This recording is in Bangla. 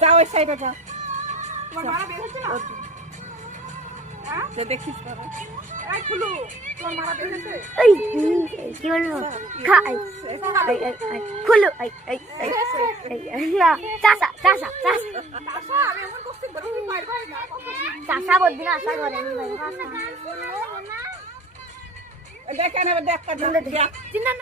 যাও ওই সাইডে যাও দেখিস কি বলবো খুলো চাষা চাষা চাষা বলবি না আশা করে দেখেন দেখ